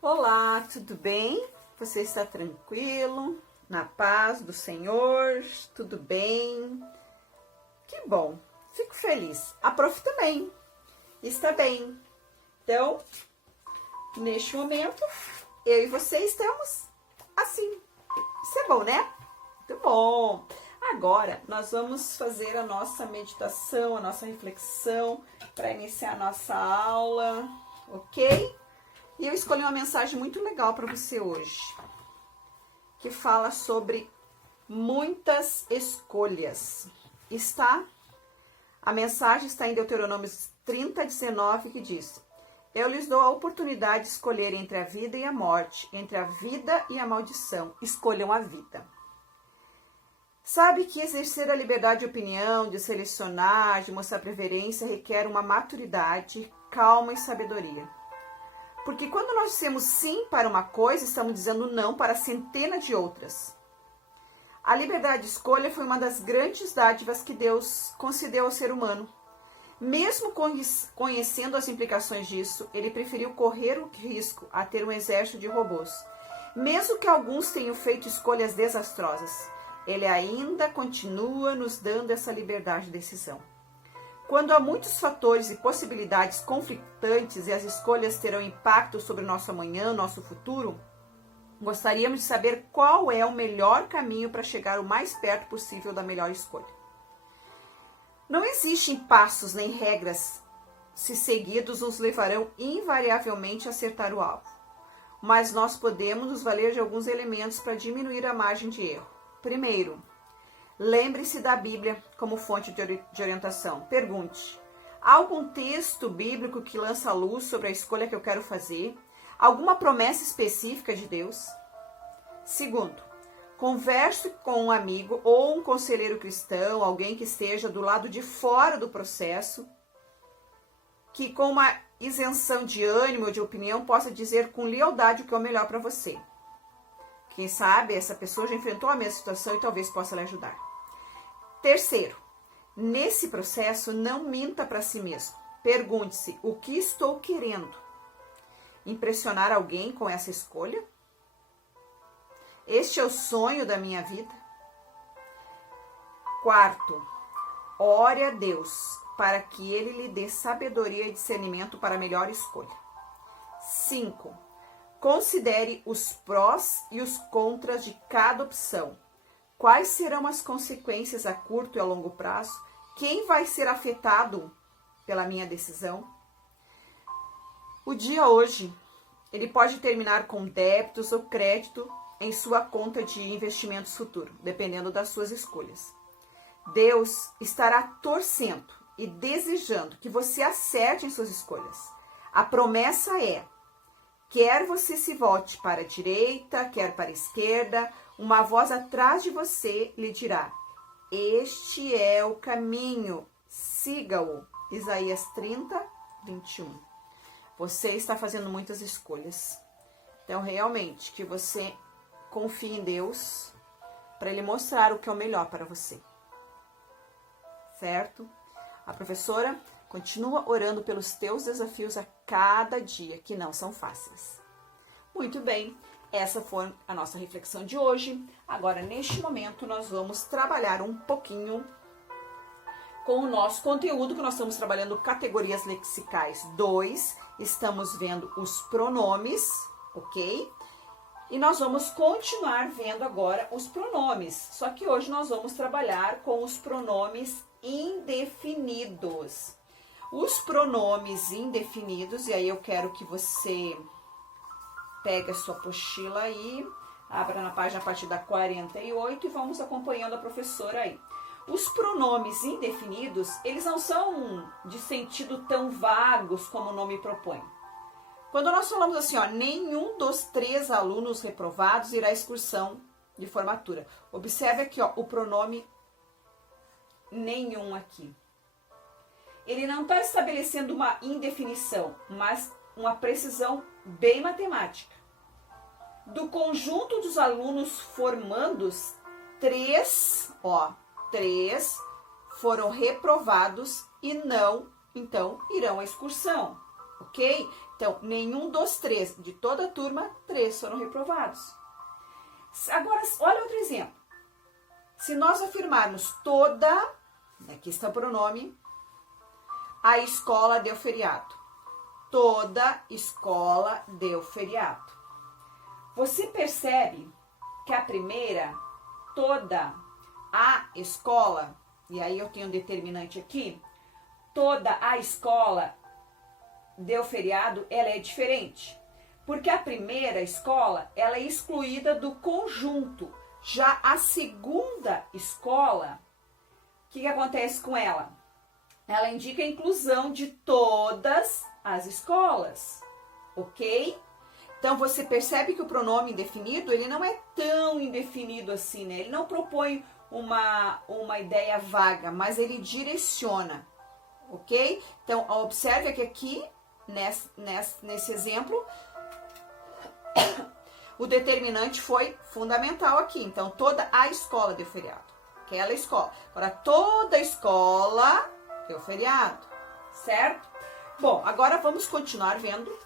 Olá, tudo bem? Você está tranquilo? Na paz do Senhor? Tudo bem? Que bom, fico feliz. A prof também está bem. Então, neste momento, eu e você estamos assim. Isso é bom, né? Muito bom. Agora, nós vamos fazer a nossa meditação, a nossa reflexão para iniciar a nossa aula, ok? E eu escolhi uma mensagem muito legal para você hoje, que fala sobre muitas escolhas. A mensagem está em Deuteronômio 30:19, que diz: Eu lhes dou a oportunidade de escolher entre a vida e a morte, entre a vida e a maldição. Escolham a vida. Sabe que exercer a liberdade de opinião, de selecionar, de mostrar preferência, requer uma maturidade, calma e sabedoria. Porque quando nós dizemos sim para uma coisa, estamos dizendo não para centenas de outras. A liberdade de escolha foi uma das grandes dádivas que Deus concedeu ao ser humano. Mesmo conhecendo as implicações disso, ele preferiu correr o risco a ter um exército de robôs. Mesmo que alguns tenham feito escolhas desastrosas, ele ainda continua nos dando essa liberdade de decisão. Quando há muitos fatores e possibilidades conflitantes e as escolhas terão impacto sobre o nosso amanhã, nosso futuro, gostaríamos de saber qual é o melhor caminho para chegar o mais perto possível da melhor escolha. Não existem passos nem regras, se seguidos nos levarão invariavelmente a acertar o alvo. Mas nós podemos nos valer de alguns elementos para diminuir a margem de erro. Primeiro, lembre-se da Bíblia como fonte de orientação. Pergunte: há algum texto bíblico que lança luz sobre a escolha que eu quero fazer? Alguma promessa específica de Deus? Segundo, converse com um amigo ou um conselheiro cristão, alguém que esteja do lado de fora do processo, que com uma isenção de ânimo ou de opinião possa dizer com lealdade o que é o melhor para você. Quem sabe essa pessoa já enfrentou a mesma situação e talvez possa lhe ajudar. Terceiro, nesse processo, não minta para si mesmo. Pergunte-se: o que estou querendo? Impressionar alguém com essa escolha? Este é o sonho da minha vida? Quarto, ore a Deus para que Ele lhe dê sabedoria e discernimento para a melhor escolha. 5. Considere os prós e os contras de cada opção. Quais serão as consequências a curto e a longo prazo? Quem vai ser afetado pela minha decisão? O dia hoje, ele pode terminar com débitos ou crédito em sua conta de investimentos futuro, dependendo das suas escolhas. Deus estará torcendo e desejando que você acerte em suas escolhas. A promessa é: quer você se volte para a direita, quer para a esquerda, uma voz atrás de você lhe dirá: este é o caminho, siga-o. Isaías 30:21. Você está fazendo muitas escolhas. Então, realmente, que você confie em Deus para Ele mostrar o que é o melhor para você. Certo? A professora continua orando pelos teus desafios a cada dia, que não são fáceis. Muito bem, essa foi a nossa reflexão de hoje. Agora, neste momento, nós vamos trabalhar um pouquinho com o nosso conteúdo, que nós estamos trabalhando categorias lexicais 2. Estamos vendo os pronomes, ok? E nós vamos continuar vendo agora os pronomes. Só que hoje nós vamos trabalhar com os pronomes indefinidos. Os pronomes indefinidos, e aí eu quero que você pegue a sua apostila aí, abra na página a partir da 48 e vamos acompanhando a professora aí. Os pronomes indefinidos, eles não são de sentido tão vagos como o nome propõe. Quando nós falamos assim, ó, nenhum dos 3 alunos reprovados irá à excursão de formatura. Observe aqui, ó, o pronome nenhum aqui. Ele não está estabelecendo uma indefinição, mas uma precisão bem matemática. Do conjunto dos alunos formandos, 3 foram reprovados e não, então, irão à excursão, ok? Então, nenhum dos 3, de toda a turma, 3 foram reprovados. Agora, olha outro exemplo. Se nós afirmarmos toda, aqui está o pronome, a escola deu feriado. Toda escola deu feriado. Você percebe que a primeira, toda a escola, e aí eu tenho um determinante aqui, toda a escola deu feriado, ela é diferente. Porque a primeira escola, ela é excluída do conjunto. Já a segunda escola, o que acontece com ela? Ela indica a inclusão de todas as escolas, ok? Então, você percebe que o pronome indefinido, ele não é tão indefinido assim, né? Ele não propõe uma ideia vaga, mas ele direciona, ok? Então, observe que aqui, nesse exemplo, o determinante foi fundamental aqui. Então, toda a escola deu feriado. Aquela escola. Agora, toda a escola deu feriado, certo? Bom, agora vamos continuar vendo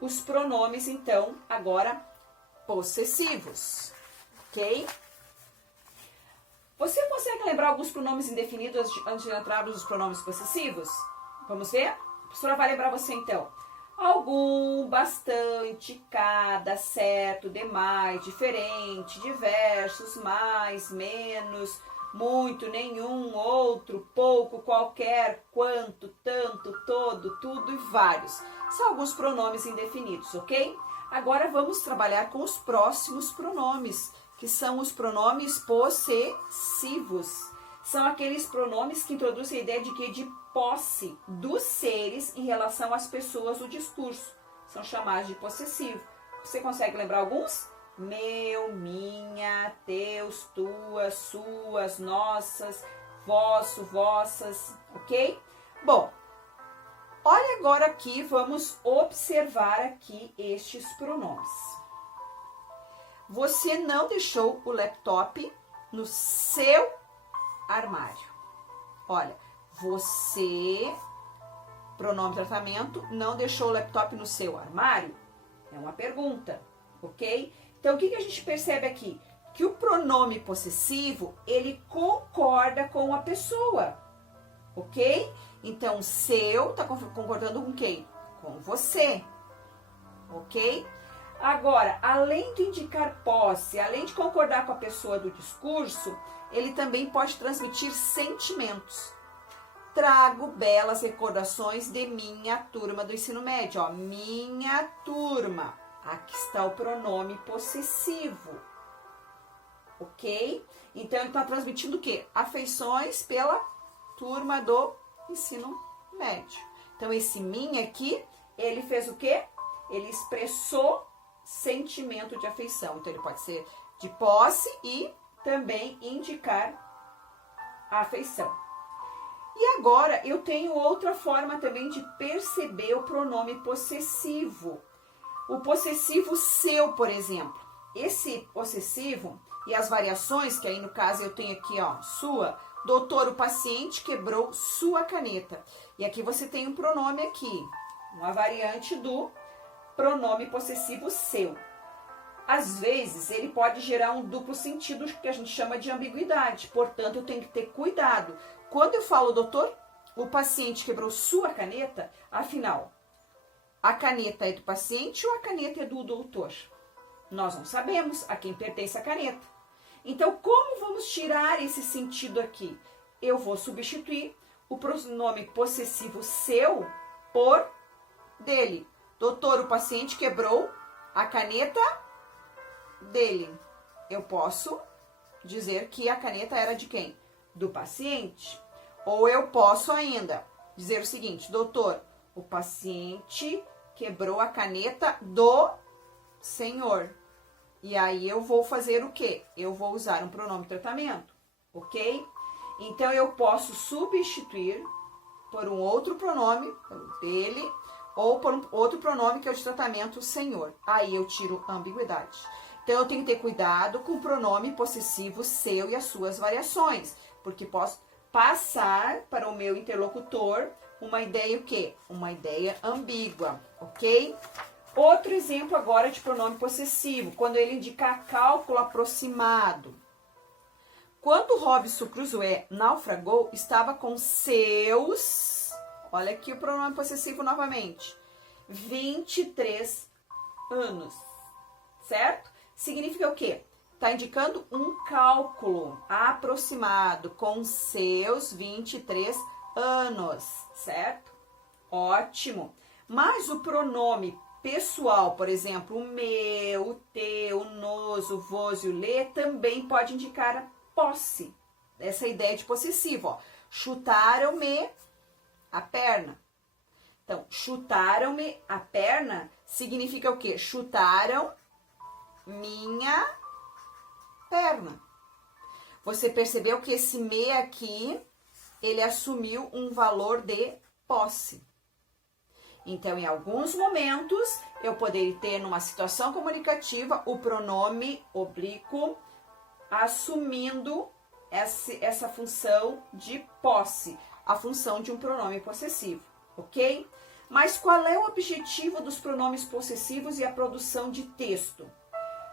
os pronomes, então, agora possessivos, ok? Você consegue lembrar alguns pronomes indefinidos antes de entrarmos nos pronomes possessivos? Vamos ver? A professora vai lembrar você, então. Algum, bastante, cada, certo, demais, diferente, diversos, mais, menos, muito, nenhum, outro, pouco, qualquer, quanto, tanto, todo, tudo e vários. São alguns pronomes indefinidos, ok? Agora vamos trabalhar com os próximos pronomes, que são os pronomes possessivos. São aqueles pronomes que introduzem a ideia de quê? De posse dos seres em relação às pessoas do discurso. São chamados de possessivo. Você consegue lembrar alguns? Meu, minha, teus, tuas, suas, nossas, vosso, vossas, ok? Bom, olha agora aqui, vamos observar aqui estes pronomes. Você não deixou o laptop no seu armário. Olha, você, pronome tratamento, não deixou o laptop no seu armário? É uma pergunta, ok? Então, o que a gente percebe aqui? Que o pronome possessivo, ele concorda com a pessoa, ok? Então, seu está concordando com quem? Com você, ok? Agora, além de indicar posse, além de concordar com a pessoa do discurso, ele também pode transmitir sentimentos. Trago belas recordações de minha turma do ensino médio. Ó, minha turma. Aqui está o pronome possessivo. Ok? Então, ele está transmitindo o quê? Afeições pela turma do ensino médio. Então, esse minha aqui, ele fez o quê? Ele expressou sentimento de afeição. Então, ele pode ser de posse e também indicar a afeição. E agora, eu tenho outra forma também de perceber o pronome possessivo. O possessivo seu, por exemplo. Esse possessivo e as variações, que aí no caso eu tenho aqui, ó, sua. Doutor, o paciente quebrou sua caneta. E aqui você tem um pronome aqui, uma variante do pronome possessivo seu. Às vezes, ele pode gerar um duplo sentido, que a gente chama de ambiguidade. Portanto, eu tenho que ter cuidado. Quando eu falo, doutor, o paciente quebrou sua caneta, afinal, a caneta é do paciente ou a caneta é do doutor? Nós não sabemos a quem pertence a caneta. Então, como vamos tirar esse sentido aqui? Eu vou substituir o pronome possessivo seu por dele. Doutor, o paciente quebrou a caneta dele. Eu posso dizer que a caneta era de quem? Do paciente. Ou eu posso ainda dizer o seguinte, doutor, o paciente quebrou a caneta do senhor. E aí eu vou fazer o quê? Eu vou usar um pronome tratamento, ok? Então eu posso substituir por um outro pronome, pelo dele, ou por um outro pronome que é o de tratamento senhor. Aí eu tiro a ambiguidade. Então eu tenho que ter cuidado com o pronome possessivo seu e as suas variações, porque posso passar para o meu interlocutor uma ideia o quê? Uma ideia ambígua, ok? Outro exemplo agora de pronome possessivo, quando ele indica cálculo aproximado. Quando Robinson Crusoe naufragou, estava com seus, olha aqui o pronome possessivo novamente, 23 anos, certo? Significa o quê? Está indicando um cálculo aproximado com seus 23 anos, certo? Ótimo. Mas o pronome pessoal, por exemplo, o meu, o teu, o nos, o vos e o lê, também pode indicar a posse. Essa ideia de possessivo, ó. Chutaram-me a perna. Então, chutaram-me a perna significa o quê? Chutaram minha perna. Você percebeu que esse me aqui, ele assumiu um valor de posse. Então, em alguns momentos, eu poderia ter numa situação comunicativa o pronome oblíquo assumindo essa função de posse, a função de um pronome possessivo, ok? Mas qual é o objetivo dos pronomes possessivos e a produção de texto?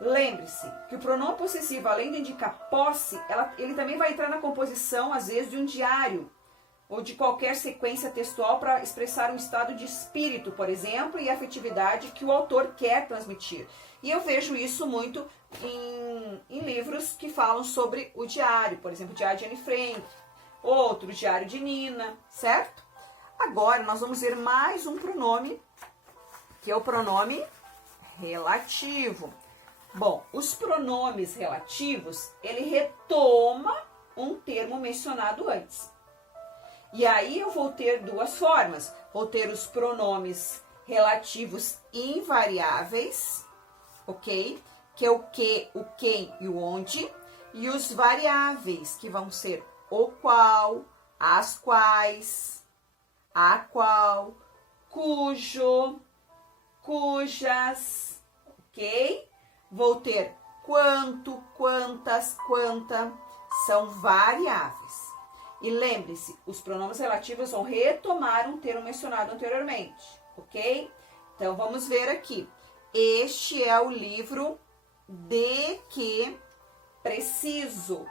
Lembre-se que o pronome possessivo, além de indicar posse, ele também vai entrar na composição, às vezes, de um diário ou de qualquer sequência textual para expressar um estado de espírito, por exemplo, e afetividade que o autor quer transmitir. E eu vejo isso muito em livros que falam sobre o diário, por exemplo, o Diário de Anne Frank, outro, o Diário de Nina, certo? Agora, nós vamos ver mais um pronome, que é o pronome relativo. Bom, os pronomes relativos, ele retoma um termo mencionado antes. E aí eu vou ter duas formas. Vou ter os pronomes relativos invariáveis, ok? Que é o que, o quem e o onde. E os variáveis, que vão ser o qual, as quais, a qual, cujo, cujas, ok? Vou ter quanto, quantas, quanta, são variáveis. E lembre-se, os pronomes relativos vão retomar um termo mencionado anteriormente, ok? Então, vamos ver aqui. Este é o livro de que preciso.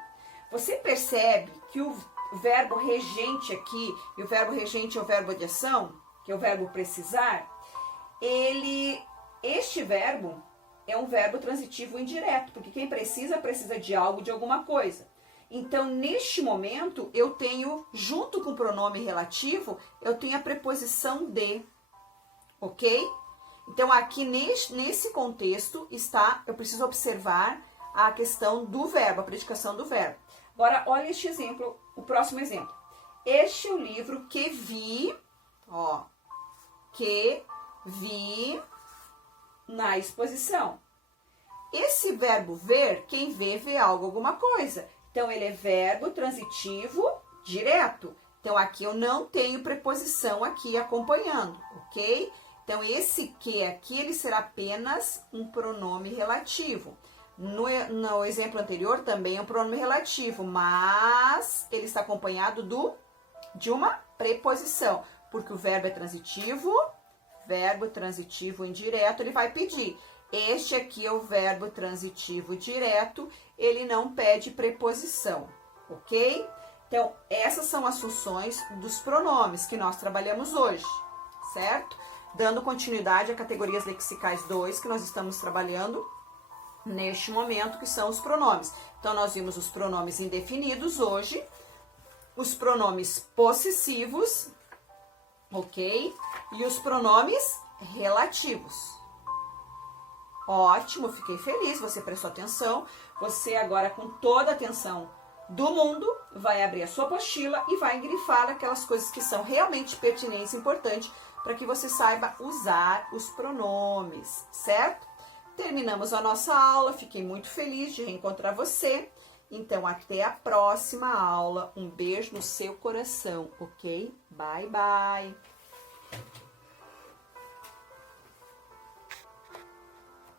Você percebe que o verbo regente aqui, e o verbo regente é o verbo de ação, que é o verbo precisar, este verbo é um verbo transitivo indireto, porque quem precisa, precisa de algo, de alguma coisa. Então, neste momento, eu tenho, junto com o pronome relativo, eu tenho a preposição de, ok? Então, aqui nesse contexto está, eu preciso observar a questão do verbo, a predicação do verbo. Agora, olha este exemplo, o próximo exemplo. Este é o livro que vi, ó, que vi na exposição. Esse verbo ver, quem vê, vê algo, alguma coisa. Então, ele é verbo transitivo direto. Então, aqui eu não tenho preposição aqui acompanhando, ok? Então, esse que aqui, ele será apenas um pronome relativo. No exemplo anterior, também é um pronome relativo, mas ele está acompanhado de uma preposição, porque o verbo é transitivo indireto, ele vai pedir. Este aqui é o verbo transitivo direto, ele não pede preposição, ok? Então, essas são as funções dos pronomes que nós trabalhamos hoje, certo? Dando continuidade a categorias lexicais 2 que nós estamos trabalhando neste momento, que são os pronomes. Então, nós vimos os pronomes indefinidos hoje, os pronomes possessivos, ok? E os pronomes relativos. Ótimo, fiquei feliz, você prestou atenção. Você agora, com toda a atenção do mundo, vai abrir a sua apostila e vai grifar aquelas coisas que são realmente pertinentes e importantes para que você saiba usar os pronomes, certo? Terminamos a nossa aula, fiquei muito feliz de reencontrar você. Então, até a próxima aula. Um beijo no seu coração, ok? Bye, bye!